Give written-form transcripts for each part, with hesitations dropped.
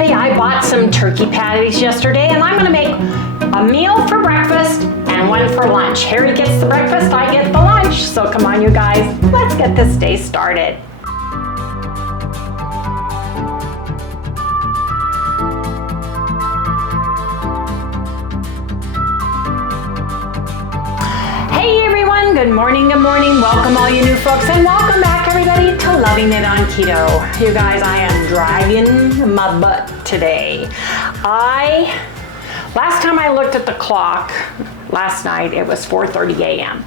everybody. I bought some turkey patties yesterday and I'm gonna make a meal for breakfast and one for lunch. Harry gets the breakfast, I get the lunch. So come on you guys, let's get this day started. Hey everyone, good morning, welcome all you new folks and welcome back everybody to Loving It on Keto. You guys, I am dragging my butt today. Last time I looked at the clock, last night, it was 4:30 a.m.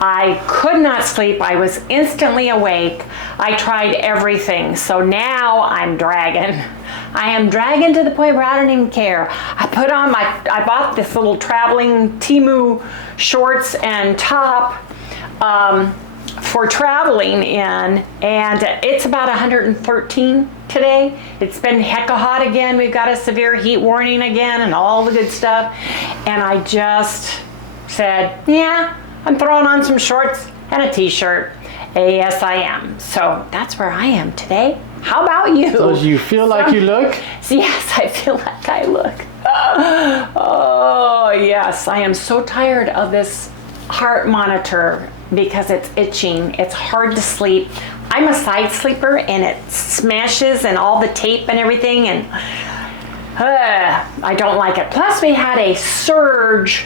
I could not sleep, I was instantly awake. I tried everything, so now I'm dragging. I am dragging to the point where I don't even care. I bought this little traveling Temu shorts and top for traveling in, and it's about 113 today. It's been hecka hot again. We've got a severe heat warning again and all the good stuff. And I just said, yeah, I'm throwing on some shorts and a t-shirt. Yes, I am. So that's where I am today. How about you? So you feel like you look? Yes, I feel like I look. Oh, yes. I am so tired of this heart monitor because it's itching. It's hard to sleep. I'm a side sleeper and it smashes and all the tape and everything, and I don't like it. Plus we had a surge.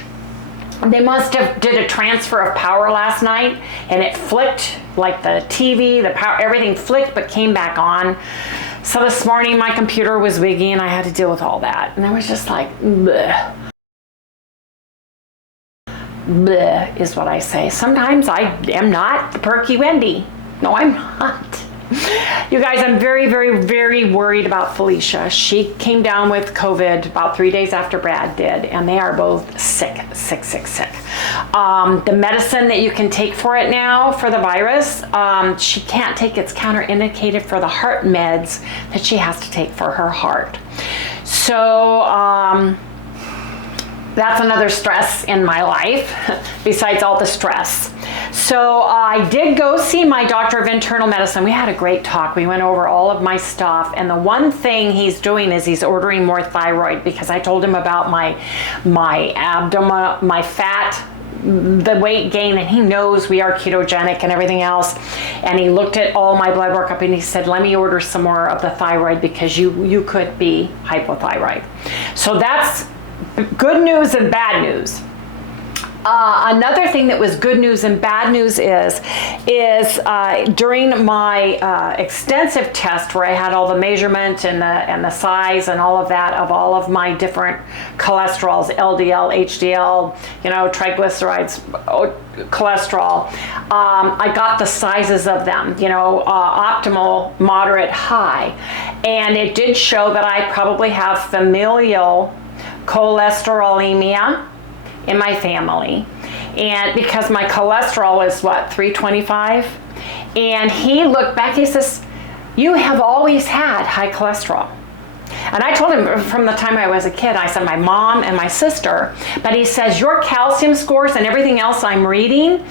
They must have did a transfer of power last night and it flicked, like the TV, the power, everything flicked but came back on. So this morning my computer was wiggy and I had to deal with all that. And I was just like, bleh. Bleh is what I say. Sometimes I am not the perky Wendy. No, I'm not. You guys, I'm very, very, very worried about Felicia. She came down with COVID about 3 days after Brad did, and they are both sick. The medicine that you can take for it now, for the virus, she can't take. It's counterindicated for the heart meds that she has to take for her heart. So, that's another stress in my life, besides all the stress. So I did go see my doctor of internal medicine. We had a great talk. We went over all of my stuff. And the one thing he's doing is he's ordering more thyroid, because I told him about my abdomen, my fat, the weight gain, and he knows we are ketogenic and everything else. And he looked at all my blood work up and he said, let me order some more of the thyroid because you could be hypothyroid. So that's good news and bad news. Another thing that was good news and bad news is during my extensive test where I had all the measurement and the size and all of that of all of my different cholesterols, LDL, HDL, triglycerides, cholesterol, I got the sizes of them, optimal, moderate, high, and it did show that I probably have familial cholesterolemia in my family, and because my cholesterol is 325, and he looked back, he says, you have always had high cholesterol. And I told him from the time I was a kid, I said my mom and my sister, but he says your calcium scores and everything else I'm reading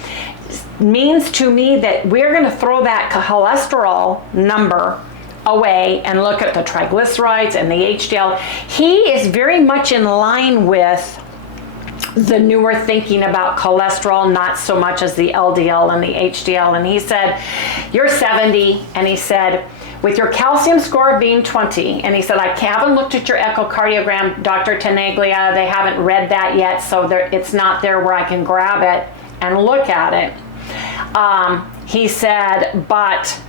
means to me that we're going to throw that cholesterol number away and look at the triglycerides and the HDL. He is very much in line with the newer thinking about cholesterol, not so much as the LDL and the HDL. And he said, you're 70, and he said, with your calcium score being 20, and he said, I haven't looked at your echocardiogram, Dr. Tenaglia, they haven't read that yet, so it's not there where I can grab it and look at it. He said, but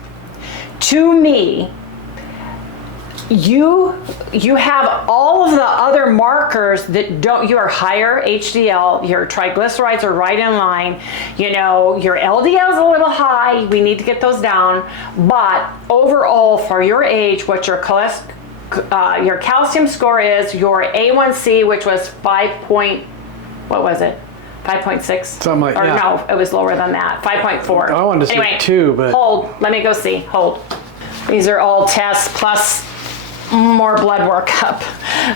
to me, you have all of the other markers that you are higher HDL, your triglycerides are right in line, your LDL is a little high, we need to get those down, but overall for your age, what your calcium score is, your A1C, which was 5.6? Something like that. No, it was lower than that, 5.4. I wanted to say 2, but... Hold, let me go see, hold. These are all tests plus more blood work up.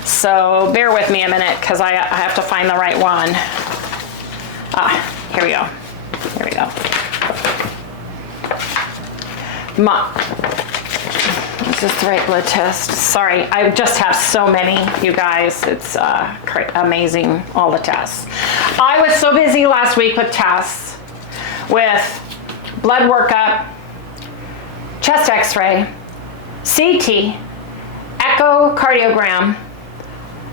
So bear with me a minute because I have to find the right one. Here we go. This this the right blood test? Sorry, I just have so many, you guys. It's amazing, all the tests. I was so busy last week with tests, with blood workup, chest x-ray, CT, echocardiogram,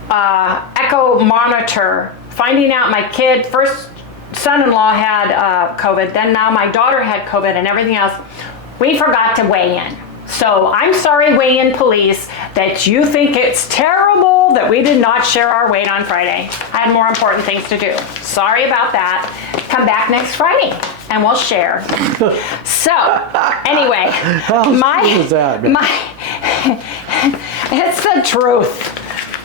echo monitor, finding out my kid, first son-in-law had COVID, then now my daughter had COVID and everything else. We forgot to weigh in. So I'm sorry, weigh-in police, that you think it's terrible that we did not share our weight on Friday. I had more important things to do. Sorry about that. Come back next Friday and we'll share. So anyway, it's the truth.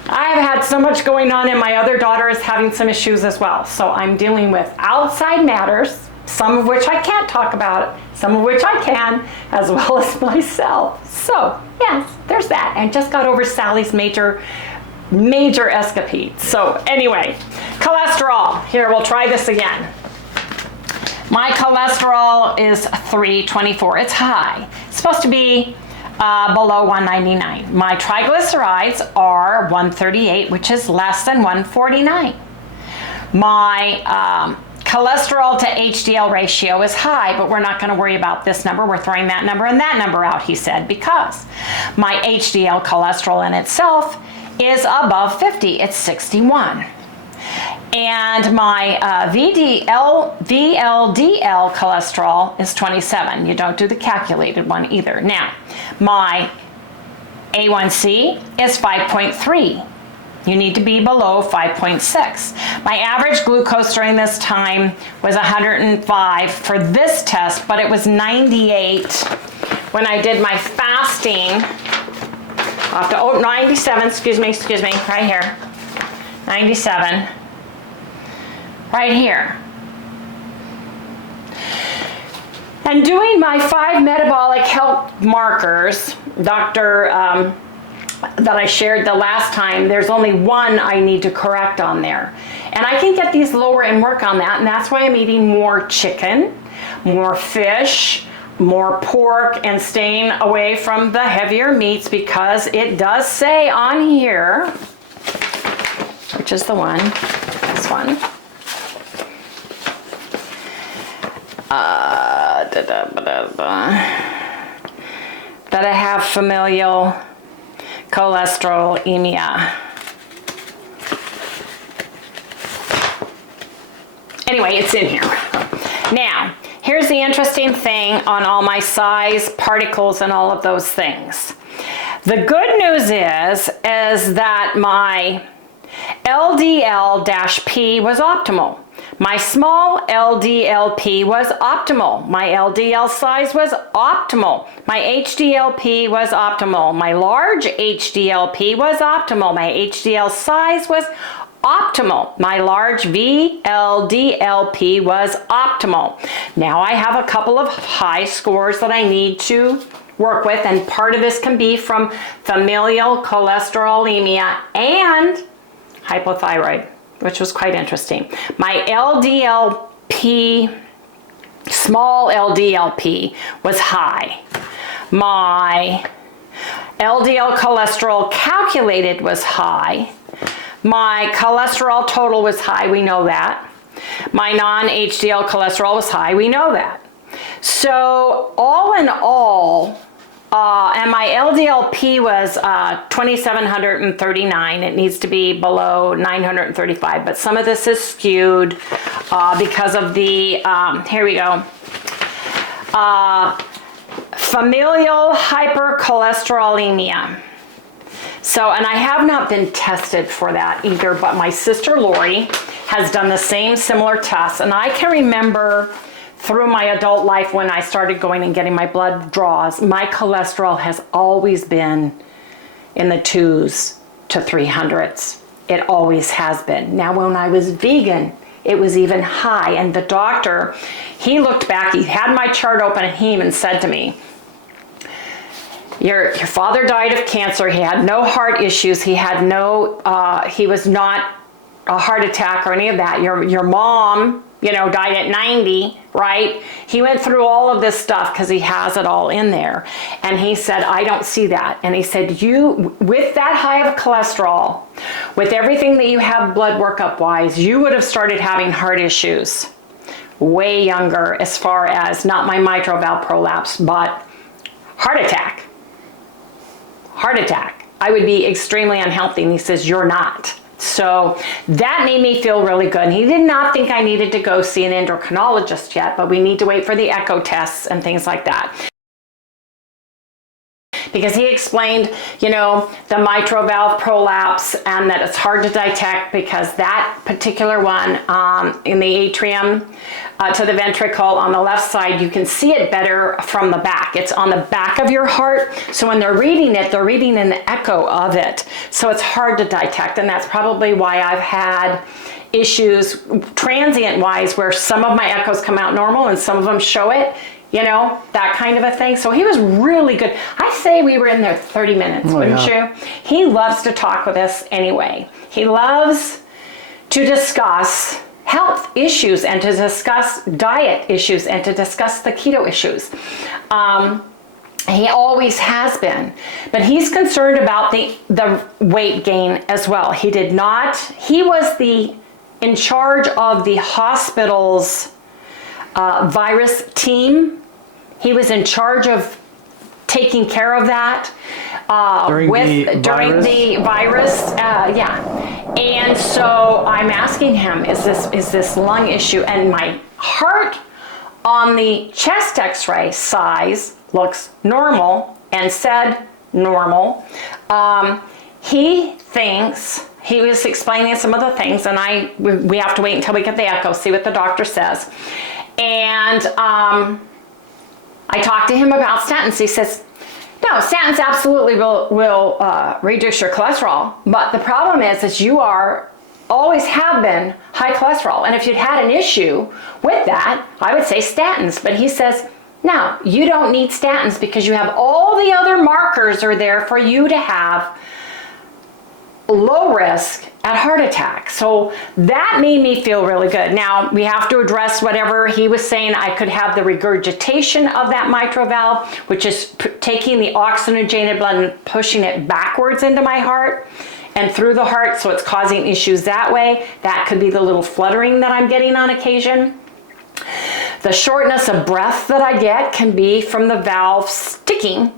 I've had so much going on and my other daughter is having some issues as well. So I'm dealing with outside matters, some of which I can't talk about, some of which I can, as well as myself. So yes, there's that. And just got over Sally's major escapade. So anyway, cholesterol. Here, we'll try this again. My cholesterol is 324. It's high. It's supposed to be below 199. My triglycerides are 138, which is less than 149. My cholesterol to HDL ratio is high, but we're not going to worry about this number. We're throwing that number and that number out, he said, because my HDL cholesterol in itself is above 50. It's 61. And my VLDL cholesterol is 27. You don't do the calculated one either. Now, my A1C is 5.3. You need to be below 5.6. My average glucose during this time was 105 for this test, but it was 98 when I did my fasting. 97, excuse me, right here. 97, right here. And doing my 5 metabolic health markers, that I shared the last time, there's only one I need to correct on there. And I can get these lower and work on that, and that's why I'm eating more chicken, more fish, more pork, and staying away from the heavier meats, because it does say on here, which is the one, this one, that I have familial cholesterolemia. Anyway, it's in here. Now, here's the interesting thing on all my size, particles, and all of those things. The good news is that my LDL-P was optimal. My small LDL-P was optimal. My LDL size was optimal. My HDL-P was optimal. My large HDL-P was optimal. My HDL size was optimal. My large VLDL-P was optimal. Now I have a couple of high scores that I need to work with, and part of this can be from familial cholesterolemia and hypothyroid, which was quite interesting. My LDL-P, small LDL-P was high. My LDL cholesterol calculated was high. My cholesterol total was high, we know that. My non-HDL cholesterol was high, we know that. So all in all, and my LDL-P was 2,739. It needs to be below 935, but some of this is skewed because of the, here we go, familial hypercholesterolemia. So, and I have not been tested for that either, but my sister Lori has done the same similar tests, and I can remember through my adult life when I started going and getting my blood draws, my cholesterol has always been in the 2s to 300s. It always has been. Now when I was vegan, it was even high, and the doctor, he looked back, he had my chart open, and he even said to me, your father died of cancer, he had no heart issues, he had no, he was not a heart attack or any of that. Your mom, you know, died at 90, right? He went through all of this stuff because he has it all in there. And he said, I don't see that. And he said, you, with that high of cholesterol, with everything that you have blood workup wise, you would have started having heart issues way younger, as far as not my mitral valve prolapse, but heart attack. Heart attack. I would be extremely unhealthy. And he says, you're not. So that made me feel really good. And he did not think I needed to go see an endocrinologist yet, but we need to wait for the echo tests and things like that. Because he explained, you know, the mitral valve prolapse, and that it's hard to detect because that particular one in the atrium to the ventricle on the left side, you can see it better from the back. It's on the back of your heart. So when they're reading it, they're reading an echo of it. So it's hard to detect. And that's probably why I've had issues transient wise, where some of my echoes come out normal and some of them show it. You know, that kind of a thing. So he was really good. I say we were in there 30 minutes, wouldn't you? He loves to talk with us anyway. He loves to discuss health issues and to discuss diet issues and to discuss the keto issues. He always has been, but he's concerned about the weight gain as well. He did not, he was in charge of the hospital's virus team. He was in charge of taking care of that during the virus. And so I'm asking him, is this lung issue? And my heart on the chest x-ray size looks normal and said normal. He thinks, he was explaining some of the things, and we have to wait until we get the echo, see what the doctor says. And I talked to him about statins. He says, no, statins absolutely will reduce your cholesterol. But the problem is you always have been high cholesterol. And if you'd had an issue with that, I would say statins. But he says, no, you don't need statins because you have all the other markers are there for you to have low risk at heart attack. So that made me feel really good. Now we have to address whatever he was saying. I could have the regurgitation of that mitral valve, which is taking the oxygenated blood and pushing it backwards into my heart and through the heart. So it's causing issues that way. That could be the little fluttering that I'm getting on occasion. The shortness of breath that I get can be from the valve sticking.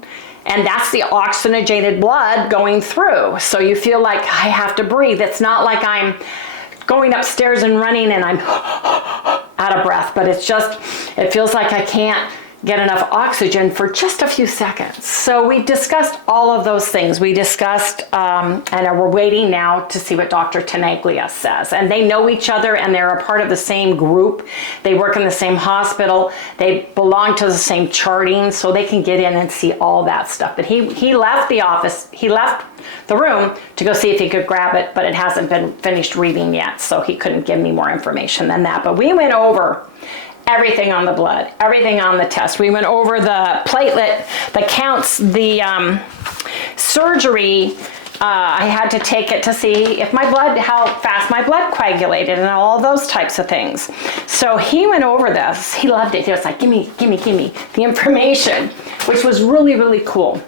And that's the oxygenated blood going through. So you feel like I have to breathe. It's not like I'm going upstairs and running and I'm out of breath, but it's just, it feels like I can't get enough oxygen for just a few seconds. So we discussed all of those things. We discussed, and we're waiting now to see what Dr. Tenaglia says. And they know each other and they're a part of the same group. They work in the same hospital. They belong to the same charting, so they can get in and see all that stuff. But he left the office, he left the room to go see if he could grab it, but it hasn't been finished reading yet, so he couldn't give me more information than that. But we went over everything on the blood, everything on the test. We went over the platelet, the counts, the surgery. I had to take it to see if my blood, how fast my blood coagulated and all those types of things. So he went over this. He loved it. He was like, give me the information, which was really, really cool.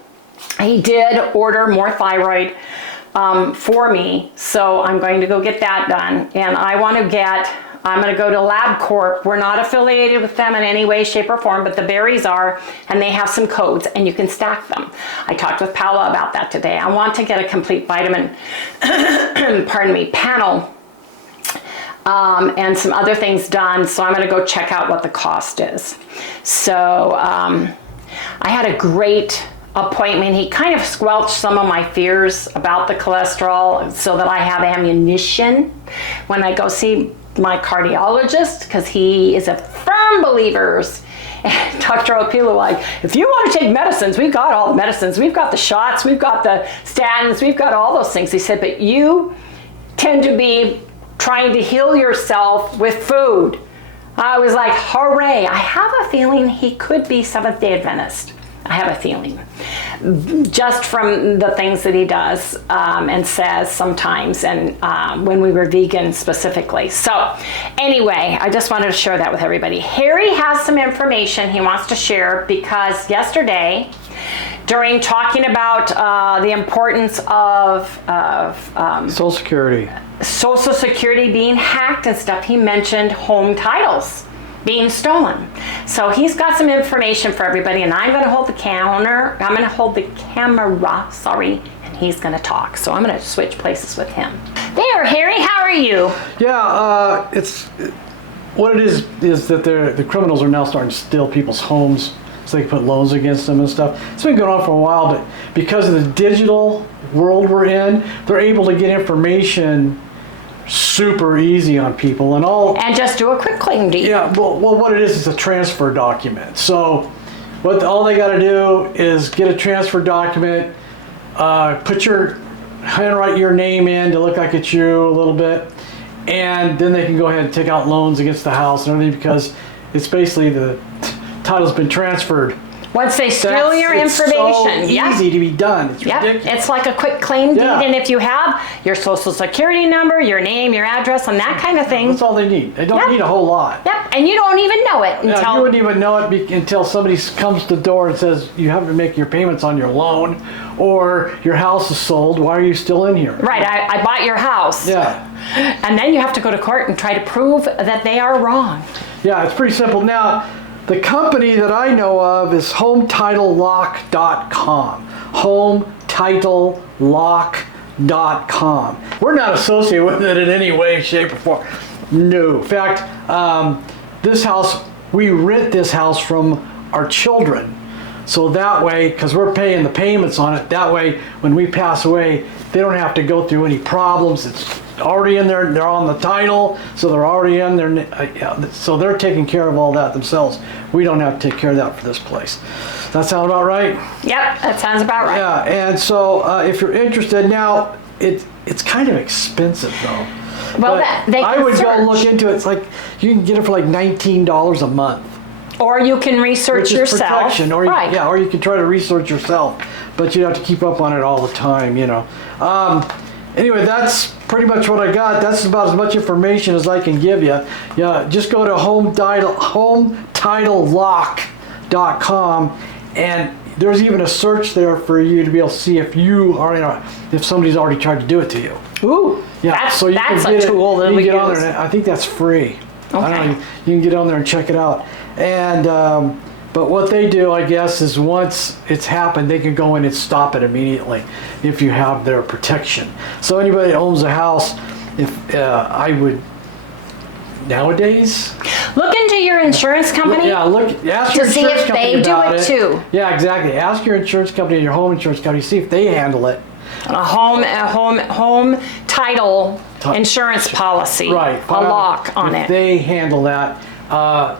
He did order more thyroid for me. So I'm going to go get that done. And I'm going to go to LabCorp. We're not affiliated with them in any way, shape, or form, but the berries are, and they have some codes, and you can stack them. I talked with Paula about that today. I want to get a complete vitamin, panel, and some other things done, so I'm going to go check out what the cost is. So I had a great appointment. He kind of squelched some of my fears about the cholesterol so that I have ammunition when I go see my cardiologist, because he is a firm believer. And Dr. Opila, like, if you want to take medicines, we've got all the medicines. We've got the shots, we've got the statins, we've got all those things. He said, but you tend to be trying to heal yourself with food. I was like, hooray. I have a feeling he could be Seventh-day Adventist. I have a feeling. just from the things that he does and says sometimes, and when we were vegan specifically. So anyway, I just wanted to share that with everybody. Harry has some information he wants to share because yesterday, during talking about the importance of Social Security being hacked and stuff, he mentioned home titles being stolen. So he's got some information for everybody, and I'm going to hold the camera, and he's going to talk. So I'm going to switch places with him. There, Harry, how are you? Yeah, it's what it is that the criminals are now starting to steal people's homes so they can put loans against them and stuff. It's been going on for a while, but because of the digital world we're in, they're able to get information super easy on people and just do a quick claim deed. Yeah, well what it is a transfer document. So all they got to do is get a transfer document, handwrite your name in to look like it's you a little bit, and then they can go ahead and take out loans against the house and everything because it's basically the title's been transferred. Once they steal your information, it's so easy to be done. It's ridiculous. It's like a quick claim deed, and if you have your social security number, your name, your address, and that kind of thing. That's all they need. They don't need a whole lot. Yep, and you don't even know it until... you wouldn't even know it until somebody comes to the door and says, you have to make your payments on your loan, or your house is sold, why are you still in here? Right, I bought your house. Yeah. And then you have to go to court and try to prove that they are wrong. Yeah, it's pretty simple. Now, the company that I know of is HomeTitleLock.com. HomeTitleLock.com. We're not associated with it in any way, shape, or form. No. In fact, this house, we rent this house from our children. So that way, because we're paying the payments on it, that way when we pass away, they don't have to go through any problems. It's already in there, they're on the title, so they're already in there, so they're taking care of all that themselves. We don't have to take care of that for this place. That sound about right? Yep, that sounds about right. Yeah, and so if you're interested now, it's kind of expensive though. Well, I would go look into it. It's like you can get it for like $19 a month. Or you can research yourself. Protection, or or you can try to research yourself, but you have to keep up on it all the time, you know. Anyway, that's pretty much what I got. That's about as much information as I can give you. Yeah, just go to HomeTitleLock.com, and there's even a search there for you to be able to see if if somebody's already tried to do it to you. Ooh, yeah. That's a tool that we get use. on there. I think that's free. Okay. I don't know, you can get on there and check it out. And but what they do, I guess, is once it's happened, they can go in and stop it immediately if you have their protection. So anybody that owns a house, I would nowadays look into your insurance company. Ask your to see insurance if they do it too. Yeah, exactly. Ask your insurance company and your home insurance company, see if they handle it. A home title insurance policy. Right. A lock on it. If they handle that.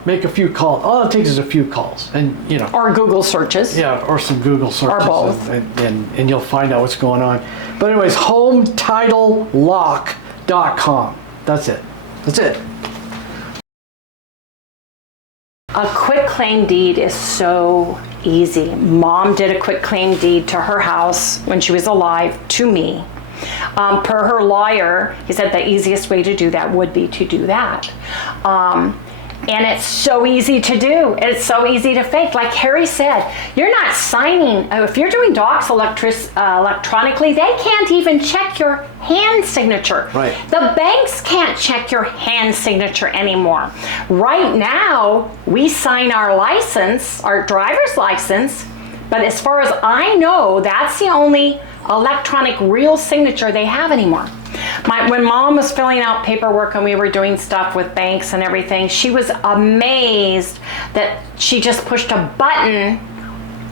Make a few calls. All it takes is a few calls, and or Google searches. Yeah, or some Google searches, or both, and you'll find out what's going on. But anyways, HomeTitleLock.com. That's it. That's it. A quick claim deed is so easy. Mom did a quick claim deed to her house when she was alive to me. Per her lawyer, he said the easiest way to do that would be to do that. And it's so easy to do. It's so easy to fake. Like Harry said, you're not signing. If you're doing docs electronically, they can't even check your hand signature. Right. The banks can't check your hand signature anymore. Right now, we sign our license, our driver's license, but as far as I know, that's the only electronic real signature they have anymore. When Mom was filling out paperwork and we were doing stuff with banks and everything, she was amazed that she just pushed a button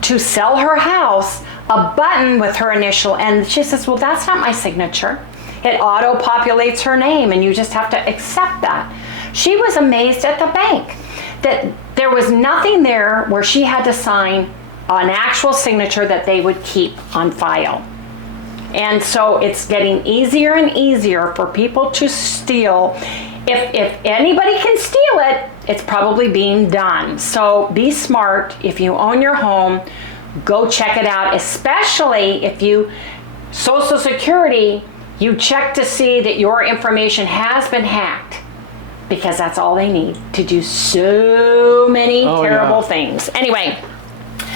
to sell her house, a button with her initial, and she says, well, that's not my signature. It auto-populates her name and you just have to accept that. She was amazed at the bank that there was nothing there where she had to sign an actual signature that they would keep on file. And so it's getting easier and easier for people to steal. If anybody can steal it, it's probably being done. So be smart. If you own your home, go check it out, especially if you, Social Security, you check to see that your information has been hacked, because that's all they need to do so many terrible things. Anyway,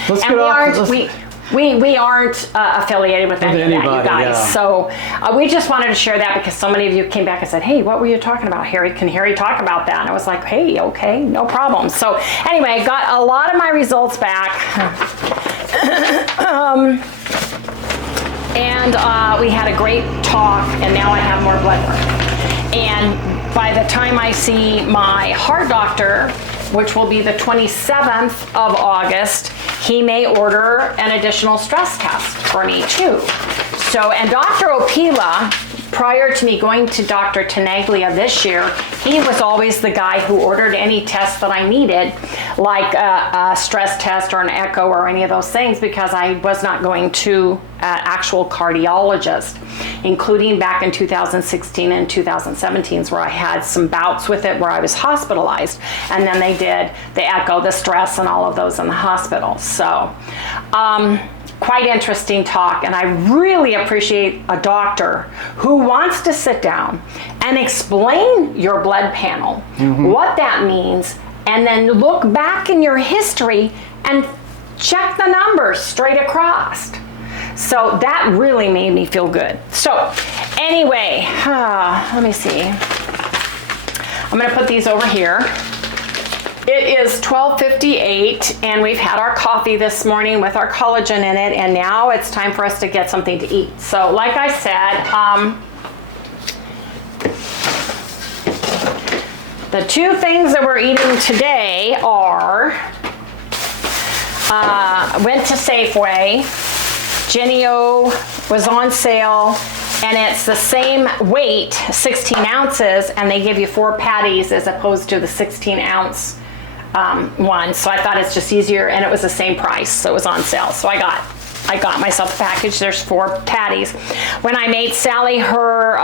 Let's and get off. we aren't affiliated with any of that, you guys. Yeah. So we just wanted to share that because so many of you came back and said, hey, what were you talking about, Harry? Can Harry talk about that? And I was like, hey, okay, no problem. So anyway, got a lot of my results back. And we had a great talk, and now I have more blood work. And by the time I see my heart doctor, which will be the 27th of August, he may order an additional stress test for me too. So, and Dr. Opila, prior to me going to Dr. Tenaglia this year, he was always the guy who ordered any test that I needed, like a stress test or an echo or any of those things, because I was not going to an actual cardiologist, including back in 2016 and 2017 where I had some bouts with it where I was hospitalized, and then they did the echo, the stress, and all of those in the hospital. So quite interesting talk, and I really appreciate a doctor who wants to sit down and explain your blood panel, what that means, and then look back in your history and check the numbers straight across. So that really made me feel good. So anyway, let me see. I'm gonna put these over here. It is 12:58 and we've had our coffee this morning with our collagen in it, and now it's time for us to get something to eat. So like I said, the two things that we're eating today are, went to Safeway. Genio was on sale, and it's the same weight, 16 ounces, and they give you 4 patties as opposed to the 16 ounce one. So I thought it's just easier, and it was the same price, so it was on sale. So I got myself a package. There's 4 patties. When I made Sally her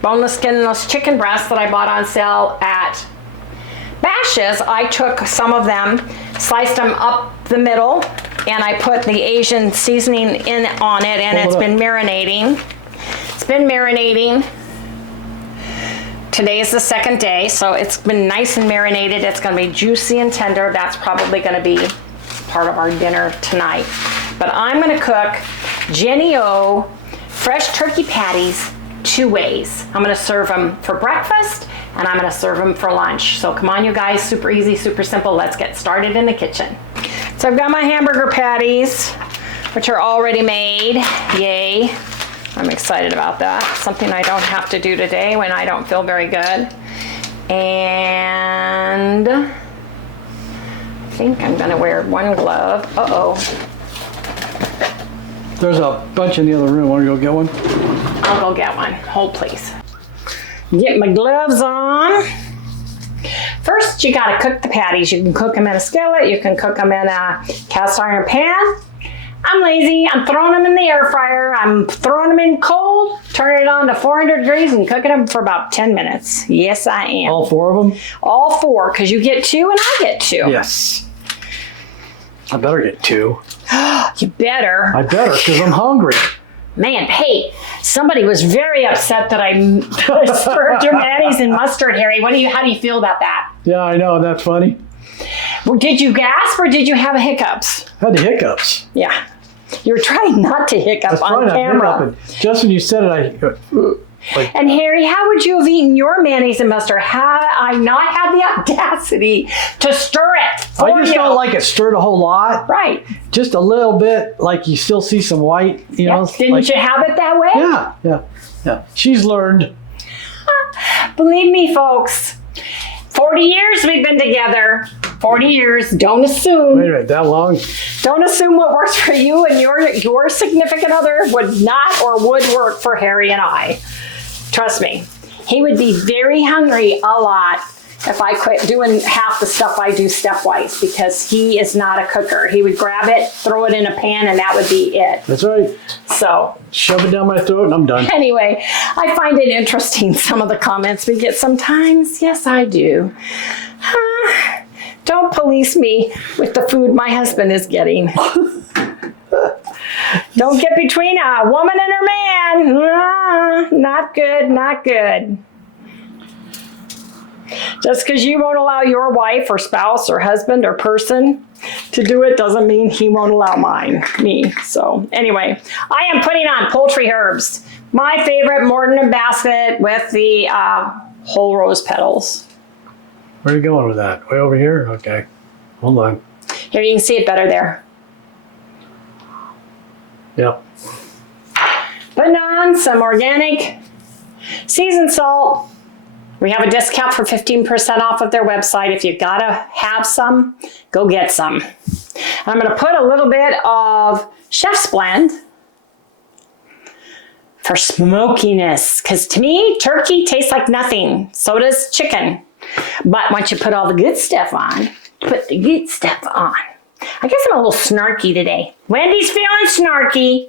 boneless, skinless chicken breast that I bought on sale at Bash's', I took some of them, sliced them up the middle, and I put the Asian seasoning in on it, and it's been marinating. It's been marinating. Today's the second day, so it's been nice and marinated. It's gonna be juicy and tender. That's probably gonna be part of our dinner tonight. But I'm gonna cook Genio fresh turkey patties 2 ways. I'm gonna serve them for breakfast, and I'm gonna serve them for lunch. So come on, you guys, super easy, super simple. Let's get started in the kitchen. So I've got my hamburger patties, which are already made. Yay. I'm excited about that. Something I don't have to do today when I don't feel very good. And I think I'm gonna wear one glove. Uh-oh. There's a bunch in the other room. Want to go get one? I'll go get one. Hold, please. Get my gloves on. First, you gotta cook the patties. You can cook them in a skillet. You can cook them in a cast iron pan. I'm lazy. I'm throwing them in the air fryer. I'm throwing them in cold, turning it on to 400 degrees and cooking them for about 10 minutes. Yes, I am. All 4 of them? All 4, because you get 2 and I get 2. Yes. I better get 2. You better. I better, because I'm hungry. Man, hey, somebody was very upset that I served your mayonnaise and mustard, Harry. How do you feel about that? Yeah, I know. That's funny. Well, did you gasp or did you have hiccups? I had the hiccups. Yeah. You were trying not to hiccup on camera. Just when you said it, And Harry, how would you have eaten your mayonnaise and mustard had I not had the audacity to stir it for I just don't like it stirred a whole lot. Right. Just a little bit, like you still see some white, you know. Didn't you have it that way? Yeah. She's learned. Believe me, folks, 40 years we've been together. 40 years. Don't assume. Wait a minute, that long? Don't assume what works for you and your significant other would not or would work for Harry and I. Trust me. He would be very hungry a lot if I quit doing half the stuff I do stepwise, because he is not a cooker. He would grab it, throw it in a pan, and that would be it. That's right. So shove it down my throat and I'm done. Anyway, I find it interesting, some of the comments we get sometimes. Yes, I do. Don't police me with the food my husband is getting. Don't get between a woman and her man. Ah, not good, not good. Just because you won't allow your wife or spouse or husband or person to do it doesn't mean he won't allow me. So anyway, I am putting on poultry herbs. My favorite Morton basket with the whole rose petals. Where are you going with that? Way over here? Okay. Hold on. Here, you can see it better there. Yep. Putting on some organic seasoned salt. We have a discount for 15% off of their website. If you gotta have some, go get some. I'm gonna put a little bit of Chef's Blend for smokiness, because to me, turkey tastes like nothing. So does chicken. But once you put all the good stuff on, put the good stuff on. I guess I'm a little snarky today. Wendy's feeling snarky.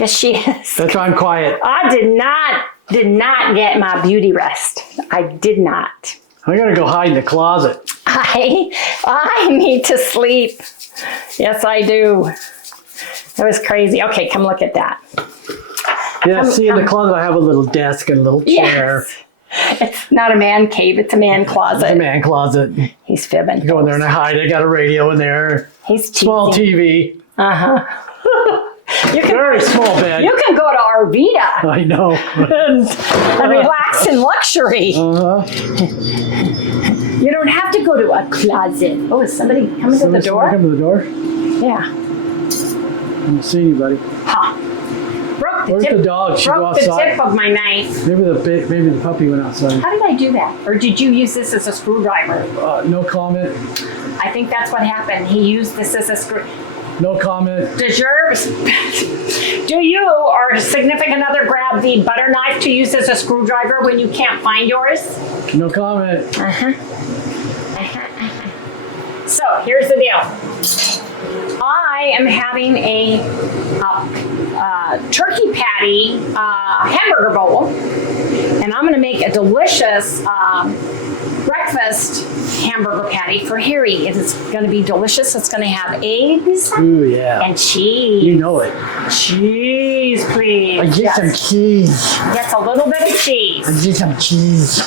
Yes, she is. That's why I'm quiet. I did not get my beauty rest. I did not. I gotta go hide in the closet. I need to sleep. Yes, I do. That was crazy. Okay, come look at that. Yeah, in the closet I have a little desk and a little chair. Yes. It's not a man cave, it's a man closet. It's a man closet. He's fibbing. I go in there and I hide. I got a radio in there. He's cheesy. Small TV. Very small bed. You can go to Arvita I know. and relax in luxury. You don't have to go to a closet. Oh, is somebody coming to the door? Come to the door? Yeah. I don't see anybody. Ha. Broke the Where's tip. the dog? She Broke go the outside. tip of my knife. Maybe the puppy went outside. How did I do that? Or did you use this as a screwdriver? No comment. I think that's what happened. He used this as a screw. No comment. Does yours? Do you or a significant other grab the butter knife to use as a screwdriver when you can't find yours? No comment. So here's the deal. I am having a turkey patty hamburger bowl, and I'm going to make a delicious breakfast hamburger patty for Harry. It is going to be delicious. It's going to have eggs Ooh, yeah. and cheese. You know it. Cheese, please. I get some cheese. Yes, a little bit of cheese. I get some cheese.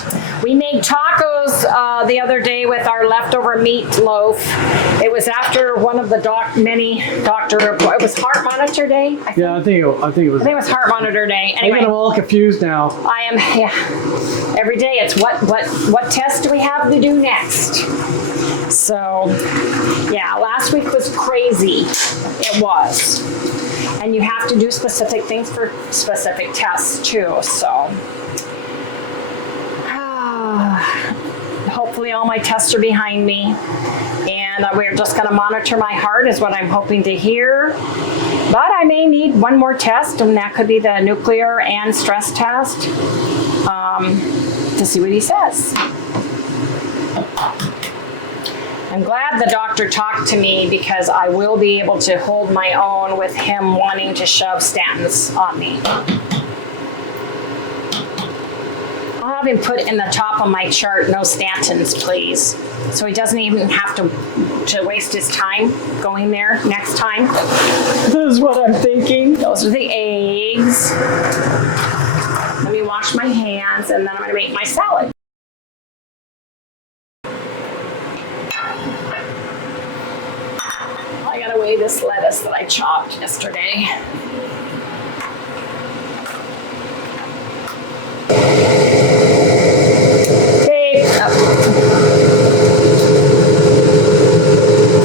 We made tacos the other day with our leftover meatloaf. It was after one of the it was heart monitor day. I think it was heart monitor day. I Anyway, get them all confused now. I am, every day it's what test do we have to do next? So, yeah, last week was crazy. It was. And you have to do specific things for specific tests too, so. Hopefully all my tests are behind me, and we're just going to monitor my heart is what I'm hoping to hear. But I may need one more test, and that could be the nuclear and stress test to see what he says. I'm glad the doctor talked to me because I will be able to hold my own with him wanting to shove statins on me. I'll have him put in the top of my chart, no statins, please. So he doesn't even have to waste his time going there next time. This is what I'm thinking. Those are the eggs. Let me wash my hands, and then I'm going to make my salad. I got to weigh this lettuce that I chopped yesterday. Okay,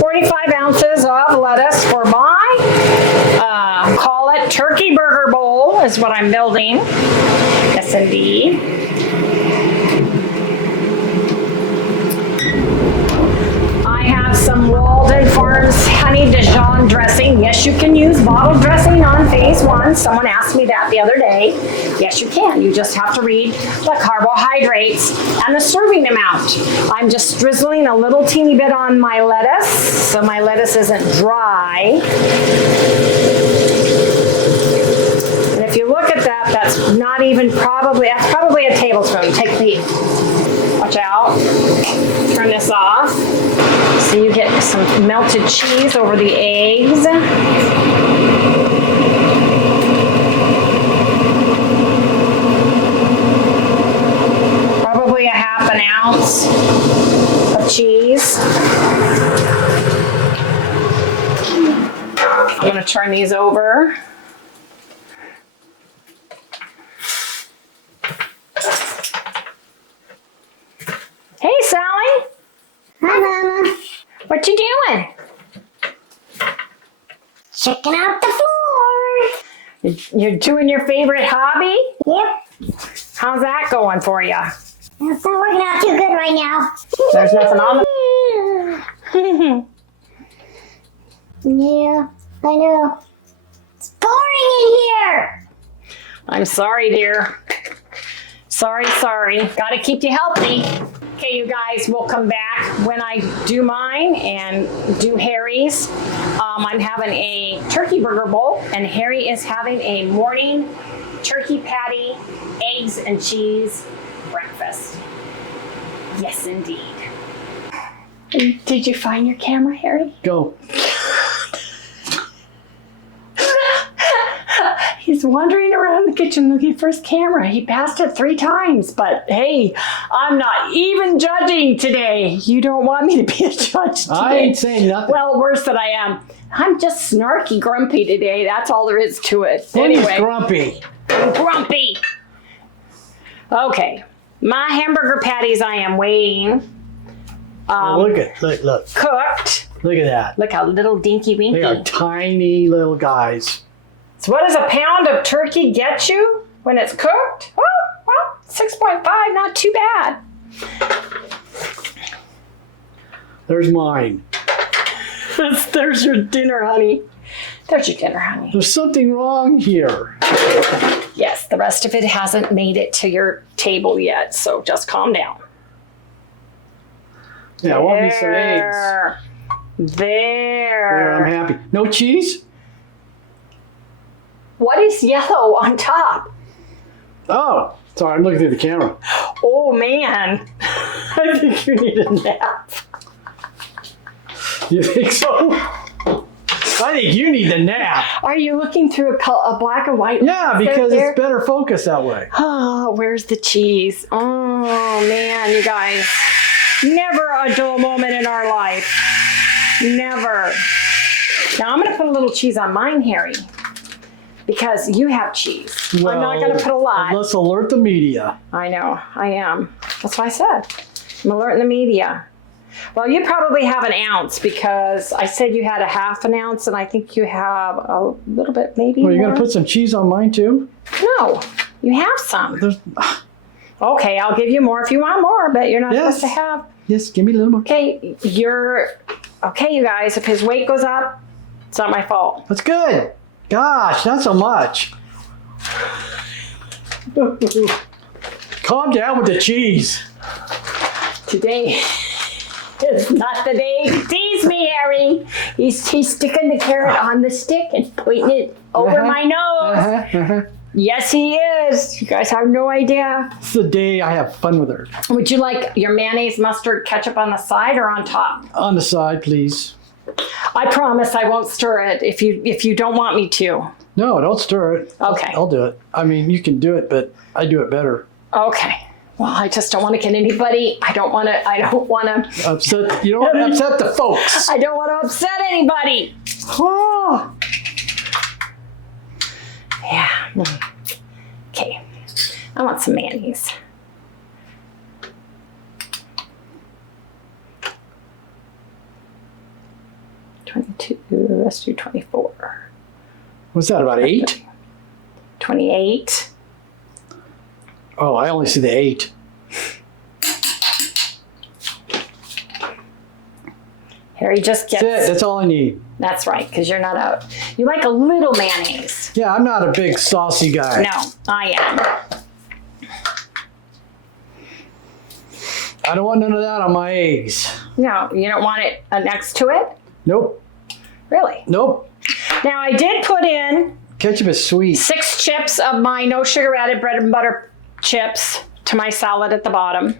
45 ounces of lettuce for my, call it turkey burger bowl is what I'm building. Yes, indeed. I have some Walden Farms honey Dijon dressing. Yes, you can use bottled dressing on phase 1. Someone asked me that the other day. Yes, you can. You just have to read the carbohydrates and the serving amount. I'm just drizzling a little teeny bit on my lettuce so my lettuce isn't dry. And if you look at that, that's not even that's probably a tablespoon. Take the, watch out. Turn this off. So you get some melted cheese over the eggs. turn these over. Hey, Sally. Hi, Mama. What you doing? Checking out the floor. You're doing your favorite hobby? Yep. How's that going for you? It's not working out too good right now. There's nothing on the... Yeah, I know. It's boring in here. I'm sorry, dear. Sorry. Gotta keep you healthy. Okay, you guys, we'll come back when I do mine and do Harry's. I'm having a turkey burger bowl, and Harry is having a morning turkey patty, eggs and cheese breakfast. Yes, indeed. Did you find your camera, Harry? Go. He's wandering around the kitchen looking for his camera. He passed it 3 times, but hey, I'm not even judging today. You don't want me to be a judge today. I ain't saying nothing. Well, worse than I am. I'm just snarky grumpy today. That's all there is to it. Wendy's Anyway, grumpy. I'm grumpy. Okay, my hamburger patties I am weighing. Look. Cooked. Look at that. Look how little dinky winky. They are tiny little guys. So what does a pound of turkey get you when it's cooked? Well, 6.5, not too bad. There's mine. There's your dinner, honey. There's your dinner, honey. There's something wrong here. Yes, the rest of it hasn't made it to your table yet, so just calm down. Yeah, I want me some eggs. There, I'm happy. No cheese? What is yellow on top? Oh, sorry, I'm looking through the camera. Oh, man. I think you need a nap. You think so? I think you need a nap. Are you looking through a black and white? Yeah, because it's better focused that way. Oh, where's the cheese? Oh, man, you guys. Never a dull moment in our life. Never. Now, I'm going to put a little cheese on mine, Harry, because you have cheese. Well, I'm not going to put a lot. Let's alert the media. I know, I am. That's what I said. I'm alerting the media. Well, you probably have an ounce because I said you had a half an ounce, and I think you have a little bit, maybe Well, you're more. going to put some cheese on mine too? No, you have some. There's... Okay, I'll give you more if you want more, but you're not Yes. supposed to have. Yes, give me a little more. Okay, okay, you guys, if his weight goes up, it's not my fault. That's good. Gosh, not so much. Calm down with the cheese. Today is not the day to tease me, Harry. He's sticking the carrot on the stick and pointing it over my nose. Yes, he is. You guys have no idea. It's the day I have fun with her. Would you like your mayonnaise, mustard, ketchup on the side or on top? On the side, please. I promise I won't stir it if you don't want me to. No, don't stir it. Okay. I'll do it. I mean, you can do it, but I do it better. Okay. Well, I just don't want to get anybody. I don't want to. Upset. You don't want to upset the folks. I don't want to upset anybody. Oh. Yeah. Okay. I want some mayonnaise. Let's do 24. What's that, about 8? 28. Oh, I only see the 8. Harry just gets... That's it. That's all I need. That's right, because you're not out. You like a little mayonnaise. Yeah, I'm not a big saucy guy. No, I am. I don't want none of that on my eggs. No, you don't want it next to it? Nope. Really? Nope. Now, I did put in Ketchup is sweet. 6 chips of my no sugar added bread and butter chips to my salad at the bottom.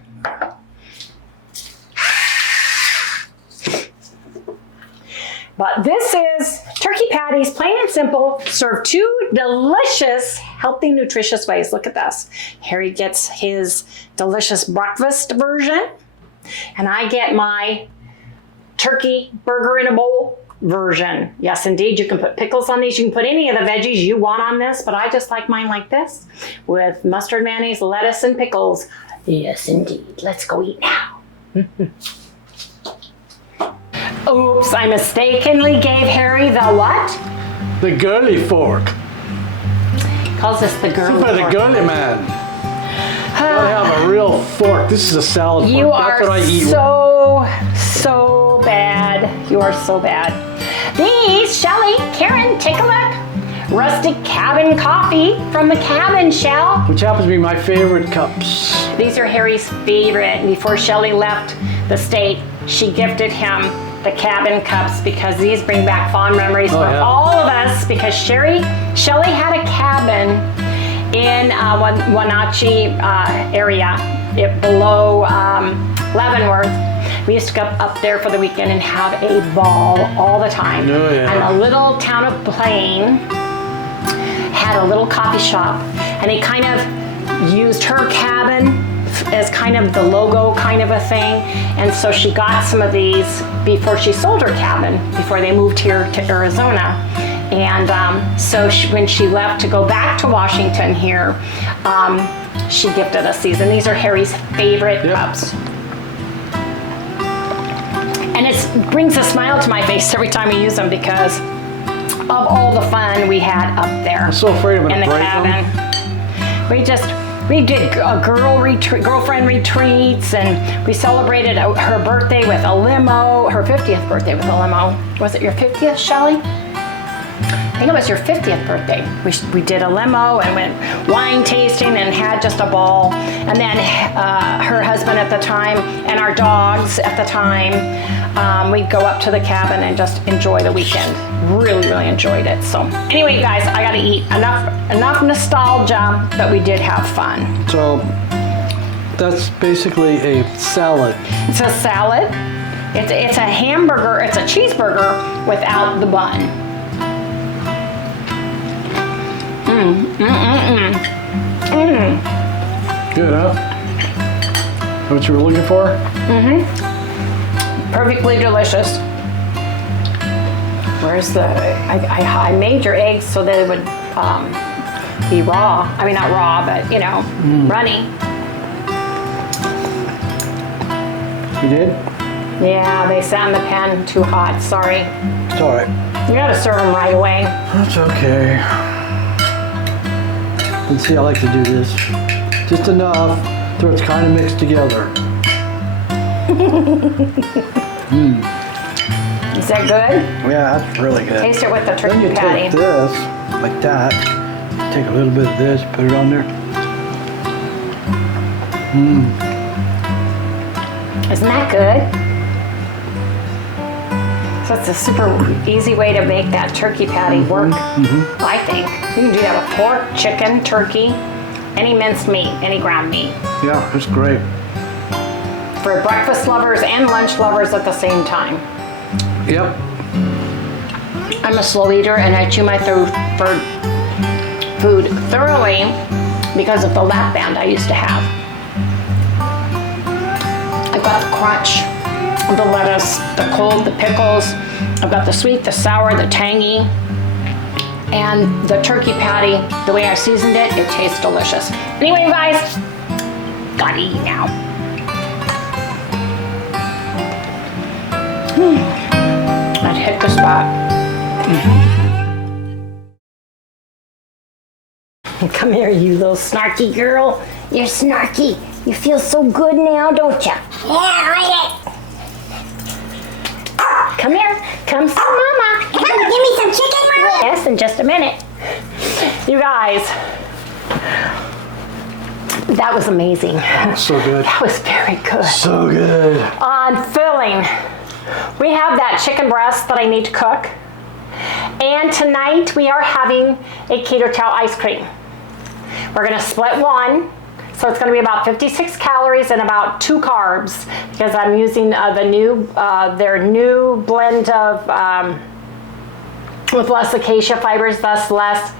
But this is turkey patties, plain and simple, served 2 delicious, healthy, nutritious ways. Look at this. Harry gets his delicious breakfast version, and I get my turkey burger in a bowl version. Yes, indeed, you can put pickles on these. You can put any of the veggies you want on this, but I just like mine like this with mustard, mayonnaise, lettuce, and pickles. Yes, indeed. Let's go eat now. Oops, I mistakenly gave Harry the what? The girly fork. Calls this the girly For the fork. girly man. I have a real fork. This is a salad fork. You That's are what I eat so bad. You are so bad. These, Shelly, Karen, take a look. Rustic cabin coffee from the cabin, Shell. which happens to be my favorite cups. These are Harry's favorite. Before Shelly left the state, she gifted him the cabin cups because these bring back fond memories for all of us, because Shelly had a cabin in Wenatchee area, below Leavenworth. We used to go up there for the weekend and have a ball all the time. Oh, yeah. And the little town of Plain had a little coffee shop, and he kind of used her cabin as kind of the logo kind of a thing. And so she got some of these before she sold her cabin, before they moved here to Arizona. And so when she left to go back to Washington here, she gifted us these. And these are Harry's favorite cups. And it brings a smile to my face every time we use them because of all the fun we had up there. I'm so afraid I'm in gonna the break cabin. We did girlfriend retreats, and we celebrated her birthday with a limo, her 50th birthday with a limo. Was it your 50th, Shelly? I think it was your 50th birthday. We did a limo and went wine tasting and had just a ball. And then her husband at the time and our dogs at the time, we'd go up to the cabin and just enjoy the weekend. Really, really enjoyed it. So anyway, guys, I gotta eat. Enough nostalgia, but we did have fun. So that's basically a salad. It's a salad. It's a hamburger. It's a cheeseburger without the bun. Good, huh? What you were looking for? Perfectly delicious. Where's the? I made your eggs so they would be raw. I mean, not raw, but you know, runny. You did? Yeah, they sat in the pan too hot. Sorry. It's all right. You gotta serve them right away. That's okay. Let's see, I like to do this. Just enough so it's kind of mixed together. Is that good? Yeah, that's really good. Taste it with the Then turkey you patty. take this, like that, take a little bit of this, put it on there. Isn't that good? So it's a super easy way to make that turkey patty work, I think. You can do that with pork, chicken, turkey, any minced meat, any ground meat. Yeah, it's great. For breakfast lovers and lunch lovers at the same time. Yep. I'm a slow eater and I chew my food thoroughly because of the lap band I used to have. I've got the crunch, the lettuce, the cold, the pickles. I've got the sweet, the sour, the tangy, and the turkey patty. The way I seasoned it, it tastes delicious. Anyway, guys, gotta eat now. I'd hit the spot. Come here, you little snarky girl. You're snarky. You feel so good now, don't you? Yeah, right. Come here. Come see Mama. Come, give me some chicken, Mama. Yes, in just a minute. You guys, that was amazing. So good. That was very good. So good. On filling, we have that chicken breast that I need to cook. And tonight we are having a Keto Chow ice cream. We're gonna split one. So it's gonna be about 56 calories and about 2 carbs because I'm using their new blend of, with less acacia fibers, thus less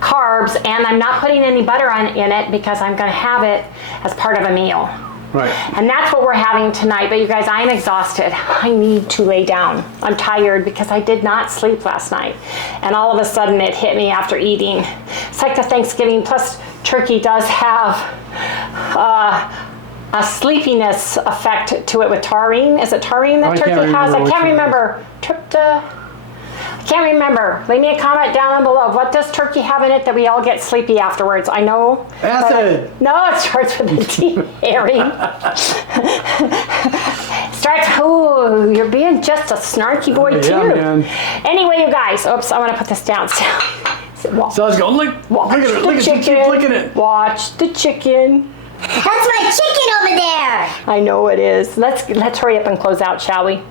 carbs, and I'm not putting any butter in it because I'm gonna have it as part of a meal. Right. And that's what we're having tonight. But you guys, I am exhausted. I need to lay down. I'm tired because I did not sleep last night. And all of a sudden it hit me after eating. It's like the Thanksgiving, plus turkey does have a sleepiness effect to it with taurine. Is it taurine that turkey has? I can't remember. I can't remember. Leave me a comment down below. What does turkey have in it that we all get sleepy afterwards? I know. Acid. No, it starts with a T, Harry. Ooh, you're being just a snarky boy too. Yeah, man. Anyway, you guys, oops, I want to put this down. So I was going, look at it, look at it, keep looking at it. Watch the chicken. That's my chicken over there. I know it is. Let's hurry up and close out, shall we?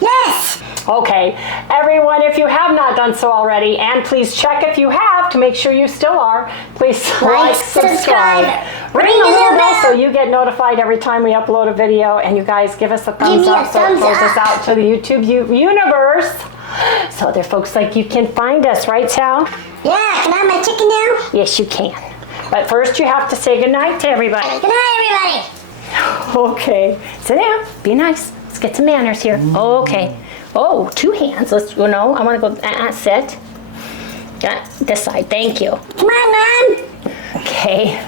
Yes. Okay, everyone, if you have not done so already, and please check if you have to make sure you still are, please like, subscribe, ring the little bell so you get notified every time we upload a video, and you guys give us a thumbs up so it goes us out to the YouTube universe so other folks like you can find us, right, Sal? Yeah, can I have my chicken now? Yes, you can. But first you have to say goodnight to everybody. Good night, everybody. Okay, sit down, be nice. Let's get some manners here. Okay. Oh, 2 hands. Let's go. No, I want to go. Sit. This side. Thank you. Come on, Mom. Okay.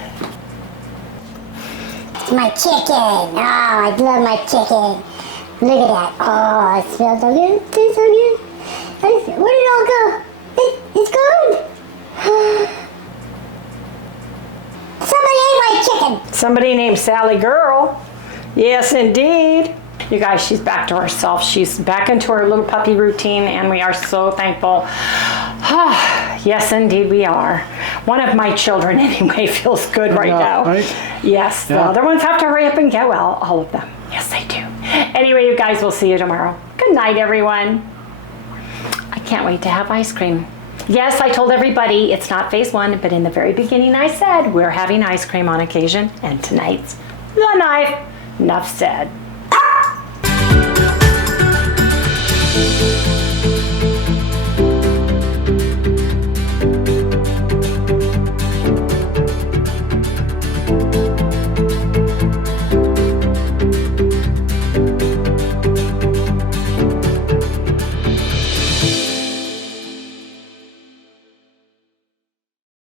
It's my chicken. Oh, I love my chicken. Look at that. Oh, it smells so good. It tastes so good. Where did it all go? It's gone. Somebody ate my chicken. Somebody named Sally Girl. Yes, indeed. You guys, she's back to herself. She's back into her little puppy routine, and we are so thankful. Yes, indeed, we are. One of my children, anyway, feels good right now. Right? Yes, the other ones have to hurry up and get well. All of them. Yes, they do. Anyway, you guys, we'll see you tomorrow. Good night, everyone. I can't wait to have ice cream. Yes, I told everybody it's not phase 1, but in the very beginning I said we're having ice cream on occasion, and tonight's the night. Enough said.